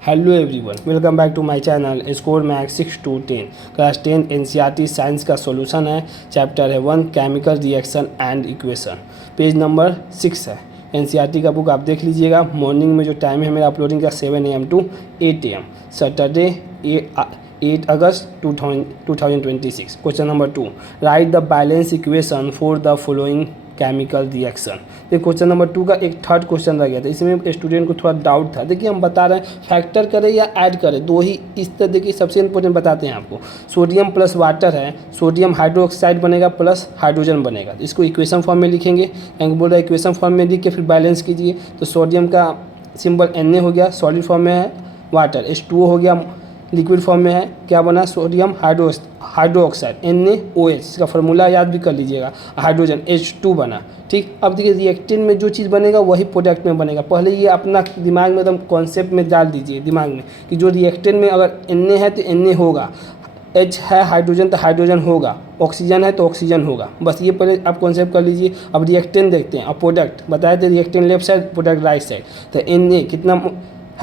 Hello everyone, welcome back to my channel score max 6 to 10 class 10 NCERT science का solution है। Chapter है 1 chemical reaction and equation, page number 6 है। NCERT का book आप देख लीजिएगा। मॉर्निंग में जो टाइम है मेरा अपलोडिंग का 7 AM to 8 AM, Saturday 8 August 2026। Question number 2, right the balance equation for the following chemical reaction. ये क्वेश्चन नंबर 2 का एक थर्ड क्वेश्चन रह गया था, इसमें स्टूडेंट को थोड़ा डाउट था। देखिए हम बता रहे हैं फैक्टर करें या ऐड करें, दो ही इस तरह। देखिए सबसे इंपॉर्टेंट बताते हैं आपको, सोडियम प्लस वाटर है, सोडियम हाइड्रोक्साइड बनेगा प्लस हाइड्रोजन बनेगा। तो इसको इक्वेशन फॉर्म में लिखेंगे। बोल रहा है इक्वेशन फॉर्म में लिख के फिर बैलेंस कीजिए। तो सोडियम का सिंबल Na हो गया, सॉलिड फॉर्म में है। वाटर H2O हो गया, लिक्विड फॉर्म में है। क्या बना? सोडियम हाइड्रोक्साइड NaOH, इसका फार्मूला याद भी कर लीजिएगा। हाइड्रोजन H2 बना। ठीक, अब देखिए रिएक्टेंट में जो चीज़ बनेगा वही प्रोडक्ट में बनेगा। पहले ये अपना दिमाग में एकदम कॉन्सेप्ट में डाल दीजिए दिमाग में कि जो रिएक्टेंट में अगर Na है तो Na होगा, H है हाइड्रोजन तो हाइड्रोजन होगा, ऑक्सीजन है तो ऑक्सीजन होगा। बस ये पहले आप कॉन्सेप्ट कर लीजिए। अब रिएक्टेंट देखते हैं। अब प्रोडक्ट बताए थे, reactant left side, product right side. तो Na कितना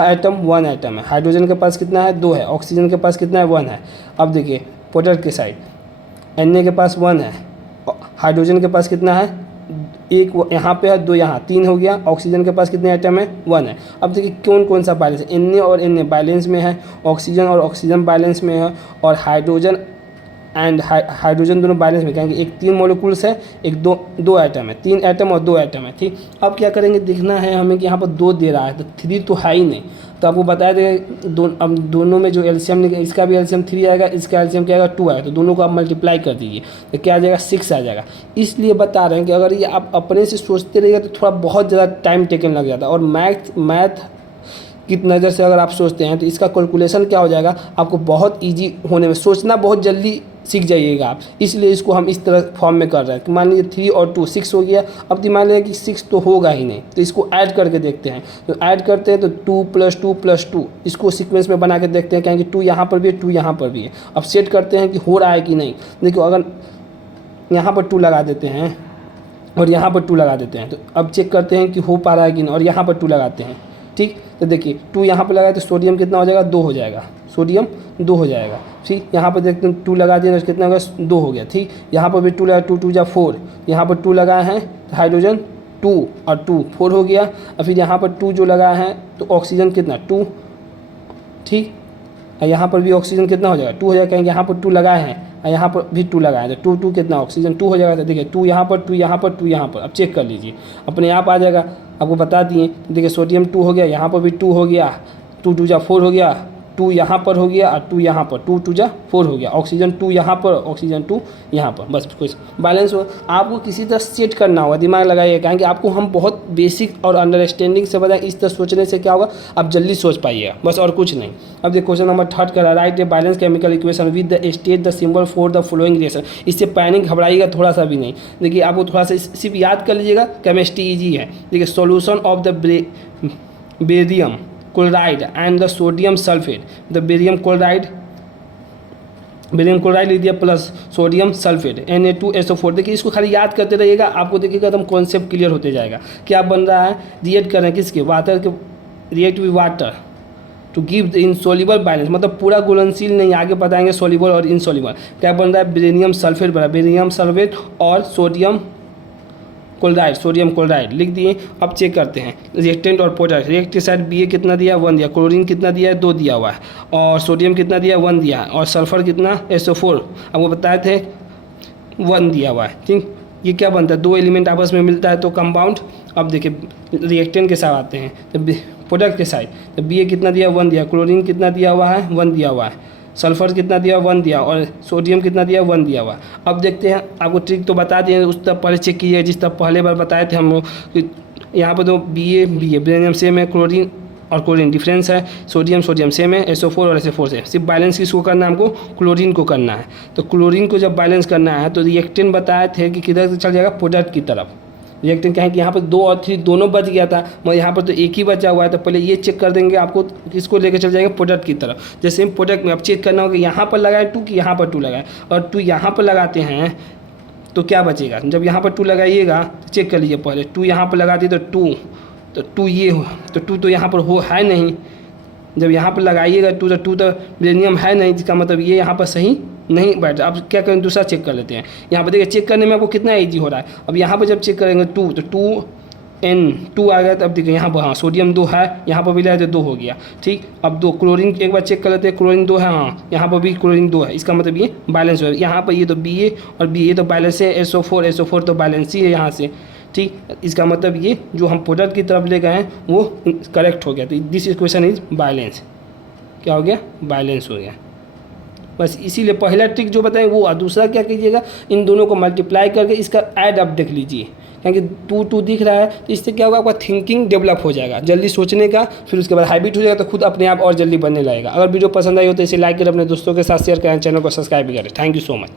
एटम? 1 एटम है। हाइड्रोजन के पास कितना है? 2 है। ऑक्सीजन के पास कितना है? 1 है। अब देखिए प्रोडक्ट के साइड, Na के पास 1 है, हाइड्रोजन के पास कितना है? 1 यहाँ पे है, 2 यहाँ, 3 हो गया। ऑक्सीजन के पास कितने आइटम है? 1 है। अब देखिए कौन कौन सा बैलेंस है? Na और Na बैलेंस में है, ऑक्सीजन और ऑक्सीजन बैलेंस में है, और हाइड्रोजन एंड हाइड्रोजन दोनों बैलेंस में। कहेंगे एक 3 मॉलिक्यूल्स है, एक दो आइटम है, 3 आइटम और 2 आइटम है। ठीक, अब क्या करेंगे, देखना है हमें कि यहाँ पर 2 दे रहा है तो 3 तो है ही नहीं। तो आपको बताया देगा अब दोनों में जो एलसीएम, इसका भी एलसीएम 3 आएगा, इसका एलसीएम क्या आएगा? 2 आएगा। तो दोनों को आप मल्टीप्लाई कर दीजिए तो क्या आ जाएगा? 6 आ जाएगा। इसलिए बता रहे हैं कि अगर ये आप अपने से सोचते रहिएगा तो थोड़ा बहुत ज़्यादा टाइम टेकन लग जाता है। और मैथ की नज़र से अगर आप सोचते हैं तो इसका कैलकुलेशन क्या हो जाएगा, आपको बहुत ईजी होने में, सोचना बहुत जल्दी सीख जाइएगा आप। इसलिए इसको हम इस तरह फॉर्म में कर रहे हैं कि मान लीजिए 3 और 2 6 हो गया। अब दिमाग में कि 6 तो होगा ही नहीं, तो इसको ऐड करके देखते हैं। तो ऐड करते हैं तो 2 + 2 + 2, इसको सीक्वेंस में बना के देखते हैं। कहेंगे 2 यहाँ पर भी है, 2 यहाँ पर भी है। अब सेट करते हैं कि हो रहा है कि नहीं। देखो अगर यहाँ पर 2 लगा देते हैं और यहाँ पर 2 लगा देते हैं तो अब चेक करते हैं कि हो पा रहा है कि नहीं, और यहाँ पर 2 लगाते हैं। ठीक, तो देखिए 2 यहाँ पर लगाए तो सोडियम कितना हो जाएगा? 2 हो जाएगा, सोडियम 2 हो जाएगा। ठीक, यहाँ पर देखते हैं 2 लगा दिए तो कितना होगा? 2 हो गया। ठीक, यहाँ पर भी 2 लगा, 2 × 2 = 4, यहाँ पर 2 लगाए हैं तो हाइड्रोजन 2 और 2 4 हो गया। और फिर यहाँ पर 2 जो लगाए हैं तो ऑक्सीजन कितना? 2। ठीक, यहाँ पर भी ऑक्सीजन कितना हो जाएगा? 2 हो जाएगा। कहेंगे यहाँ पर 2 लगाए हैं और यहाँ पर भी 2 लगाए हैं तो 2 कितना? ऑक्सीजन 2 हो जाएगा। तो देखिए 2 यहाँ पर, 2 यहाँ पर, 2 यहाँ पर। अब चेक कर लीजिए, अपने आप आ जाएगा। आपको बता दिए। देखिए सोडियम 2 हो गया, यहाँ पर भी 2 हो गया, 2 × 2 = 4 हो गया, 2 यहाँ पर हो गया और 2 यहाँ पर, 2 × 2 = 4 हो गया। ऑक्सीजन 2 यहाँ पर, ऑक्सीजन 2 यहाँ पर। बस कुछ बैलेंस हो। आपको किसी तरह सेट करना होगा, दिमाग लगाइए। कहेंगे आपको हम बहुत बेसिक और अंडरस्टैंडिंग से बताएं, इस तरह सोचने से क्या होगा, आप जल्दी सोच पाइएगा, बस और कुछ नहीं। अब देखिए क्वेश्चन नंबर 3 का, right a balance chemical equation with the state the symbol for the following reaction. इससे पैनिक घबराइएगा थोड़ा सा भी नहीं। देखिए आपको थोड़ा सा सिर्फ याद कर लीजिएगा, केमिस्ट्री ईजी है। देखिए solution of the barium chloride and the sodium sulphate. The barium chloride लिख दिया प्लस सोडियम सल्फेट Na2SO4। देखिए इसको खाली याद करते रहिएगा, आपको देखिएगा एकदम कॉन्सेप्ट क्लियर होते जाएगा। क्या बन रहा है? रिएक्ट कर रहे हैं किसके? वाटर के, react with water to give the insoluble balance, मतलब पूरा घुलनशील नहीं, आगे बताएंगे सोल्युबल और इनसोल्युबल। क्या बन रहा है? बेरियम सल्फेट बना, बेरियम सल्फेट और सोडियम क्लोराइड लिख दिए। अब चेक करते हैं रिएक्टेंट और प्रोडक्ट। रिएक्ट के साइड Ba कितना दिया? 1 दिया। क्लोरीन कितना दिया है? 2 दिया हुआ है। और सोडियम कितना दिया? 1 दिया है। और सल्फर कितना? SO4 आपको बताए थे 1 दिया हुआ है। ठीक, ये क्या बनता है? 2 एलिमेंट आपस में मिलता है तो कंपाउंड। अब देखिए रिएक्टेंट के साथ आते हैं तो प्रोडक्ट के साइड, तो Ba कितना दिया? 1 दिया। क्लोरीन कितना दिया हुआ है? 1 दिया हुआ है। सल्फर कितना दिया? 1 दिया। और सोडियम कितना दिया? 1 दिया हुआ। अब देखते हैं, आपको ट्रिक तो बता दिए, उस तरह पहले चेक कीजिए जिस तरह पहले बार बताए थे हम लोग कि यहाँ पर तो Ba बेरियम सेम है, क्लोरीन और क्लोरीन डिफरेंस है, सोडियम सेम है, SO4 और SO4 से। सिर्फ बैलेंस किसको करना है? हमको क्लोरीन को करना है। तो क्लोरीन को जब बैलेंस करना है तो रिएक्टेंट बताए थे कि किधर से चल जाएगा? प्रोडक्ट की तरफ। रिएक्टेंट कहें कि यहाँ पर 2 और 3 दोनों बच गया था, मगर यहाँ पर तो एक ही बचा हुआ है। तो पहले ये चेक कर देंगे, आपको किसको लेकर चल जाएगा? प्रोडक्ट की तरफ। जैसे प्रोडक्ट में अब चेक करना होगा यहाँ पर लगाए 2 कि यहाँ पर 2 लगाए, और 2 यहाँ पर लगाते हैं तो क्या बचेगा? जब यहाँ पर 2 लगाइएगा तो चेक कर लीजिए, पहले 2 यहाँ पर लगा दिए तो 2 ये हो, तो 2 तो यहाँ पर हो है नहीं, जब यहाँ पर लगाइएगा टू तो मिलेनियम है नहीं, जिसका मतलब ये यहाँ पर सही नहीं बैठ रहा। अब क्या करें, दूसरा चेक कर लेते हैं। यहाँ पर देखिए चेक करने में आपको कितना ईजी हो रहा है। अब यहाँ पर जब चेक करेंगे 2 तो 2N2 आ गया। तब देखिए यहाँ पर हाँ सोडियम 2 है, यहाँ पर भी लाए तो 2 हो गया। ठीक, अब 2 क्लोरीन एक बार चेक कर लेते हैं। क्लोरीन 2 है, हाँ यहाँ पर भी क्लोरीन 2 है, इसका मतलब ये बैलेंस हो गया। यहाँ पर ये तो Ba और Ba तो बैलेंस है, SO4 तो बैलेंस ही है यहाँ से। ठीक, इसका मतलब ये जो हम प्रोडक्ट की तरफ ले गए हैं वो करेक्ट हो गया। तो दिस इक्वेशन इज बैलेंस। क्या हो गया, बैलेंस हो गया। बस इसीलिए पहला ट्रिक जो बताएं वो, और दूसरा क्या कीजिएगा, इन दोनों को मल्टीप्लाई करके इसका ऐड अप देख लीजिए, क्योंकि 2 दिख रहा है तो इससे क्या होगा, आपका थिंकिंग डेवलप हो जाएगा, जल्दी सोचने का, फिर उसके बाद हैबिट हो जाएगा तो खुद अपने आप और जल्दी बनने लगेगा। अगर वीडियो पसंद आई हो तो इसे लाइक करें, अपने दोस्तों के साथ शेयर करें, चैनल को सब्सक्राइब भी करें। Thank you so much.